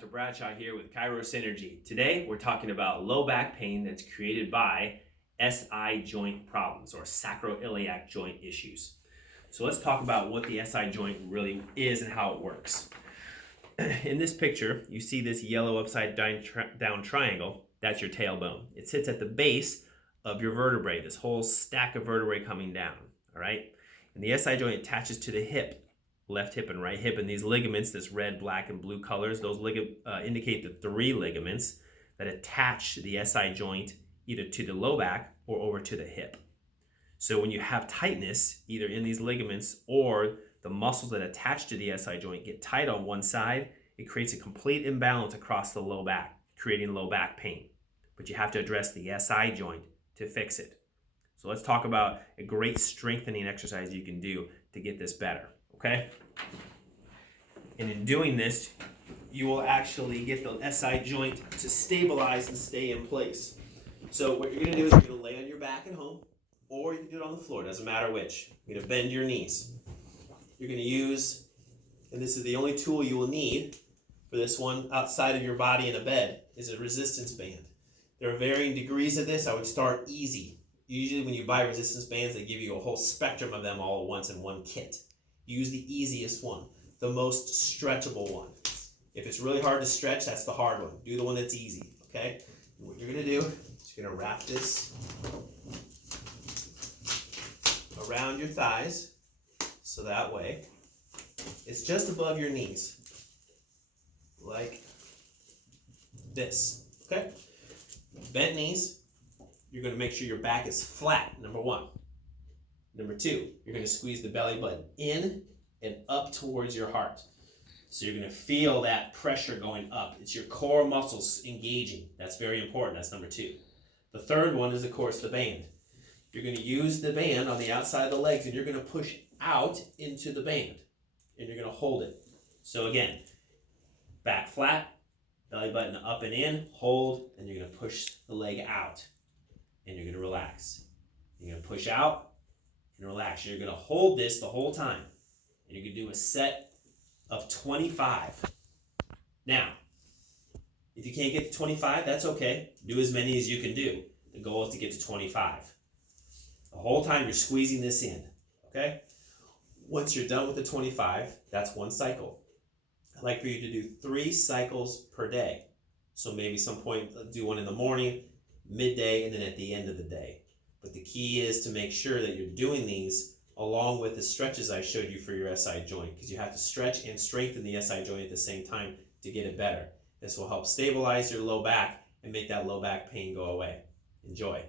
Dr. Bradshaw here with Chirocynergy. Today we're talking about low back pain that's created by SI joint problems or sacroiliac joint issues. So let's talk about what the SI joint really is and how it works. In this picture, you see this yellow upside down triangle. That's your tailbone. It sits at the base of your vertebrae, this whole stack of vertebrae coming down, all right? And the SI joint attaches to the hip, left hip and right hip, and these ligaments, this red, black, and blue colors, those indicate the three ligaments that attach the SI joint either to the low back or over to the hip. So when you have tightness, either in these ligaments or the muscles that attach to the SI joint get tight on one side, it creates a complete imbalance across the low back, creating low back pain. But you have to address the SI joint to fix it. So let's talk about a great strengthening exercise you can do to get this better, okay? And in doing this, you will actually get the SI joint to stabilize and stay in place. So what you're gonna do is you're gonna lay on your back at home, or you can do it on the floor, doesn't matter which. You're gonna bend your knees. You're gonna use, and this is the only tool you will need for this one outside of your body in a bed, is a resistance band. There are varying degrees of this. I would start easy. Usually when you buy resistance bands, they give you a whole spectrum of them all at once in one kit. Use the easiest one, the most stretchable one. If it's really hard to stretch, that's the hard one. Do the one that's easy, okay? And what you're gonna do is you're gonna wrap this around your thighs, so that way it's just above your knees, like this, okay? Bent knees, you're gonna make sure your back is flat, number one. Number two, you're gonna squeeze the belly button in and up towards your heart. So you're gonna feel that pressure going up. It's your core muscles engaging. That's very important, that's number two. The third one is, of course, the band. You're gonna use the band on the outside of the legs and you're gonna push out into the band and you're gonna hold it. So again, back flat, belly button up and in, hold, and you're gonna push the leg out and you're gonna relax. You're gonna push out and relax. You're gonna hold this the whole time and you can do a set of 25. Now, if you can't get to 25, that's okay. Do as many as you can do. The goal is to get to 25. The whole time you're squeezing this in, okay? Once you're done with the 25, that's one cycle. I'd like for you to do 3 cycles per day. So maybe some point do one in the morning, midday, and then at the end of the day. But the key is to make sure that you're doing these along with the stretches I showed you for your SI joint, because you have to stretch and strengthen the SI joint at the same time to get it better. This will help stabilize your low back and make that low back pain go away. Enjoy.